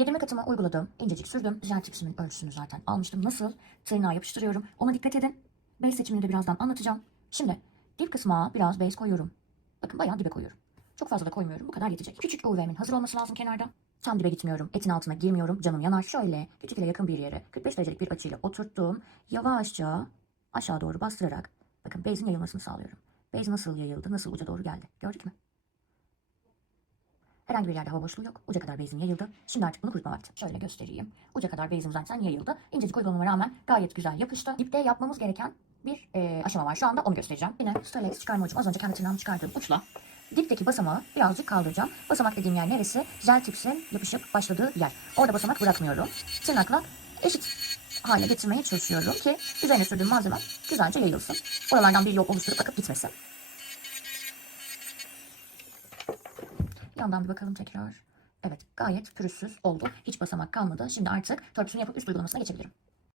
Yedirme katıma uyguladım. İncecik sürdüm. Jel tipsimin ölçüsünü zaten almıştım. Nasıl? Tırnağa yapıştırıyorum. Ona dikkat edin. Base seçimini de birazdan anlatacağım. Şimdi dip kısma biraz base koyuyorum. Bakın bayağı dibe koyuyorum. Çok fazla da koymuyorum. Bu kadar yetecek. Küçük UV'min hazır olması lazım kenarda. Tam dibe gitmiyorum. Etin altına girmiyorum. Canım yanar. Şöyle küçük ile yakın bir yere 45 derecelik bir açıyla oturttum. Yavaşça aşağı doğru bastırarak bakın base'in yayılmasını sağlıyorum. Base nasıl yayıldı? Nasıl uca doğru geldi? Gördük mü? Herhangi bir yerde hava boşluğu yok. Uca kadar base'im yayıldı. Şimdi artık bunu kurutma vakti. Şöyle göstereyim. Uca kadar base'im zaten yayıldı. İncecik uygulamama rağmen gayet güzel yapıştı. Dipte yapmamız gereken bir e, aşama var. Şu anda onu göstereceğim. Yine Stalex çıkarma ucum. Az önce kendi tırnağımı çıkardığım uçla dipteki basamağı birazcık kaldıracağım. Basamak dediğim yer neresi? Jel tipsin yapışıp başladığı yer. Orada basamak bırakmıyorum. Tırnakla eşit hale getirmeye çalışıyorum ki üzerine sürdüğüm malzeme güzelce yayılsın. Oralardan bir yol oluşturup akıp gitmesin. Yandan bir bakalım tekrar. Evet gayet pürüzsüz oldu. Hiç basamak kalmadı. Şimdi artık törpüsünü yapıp üst uygulamasına geçebilirim.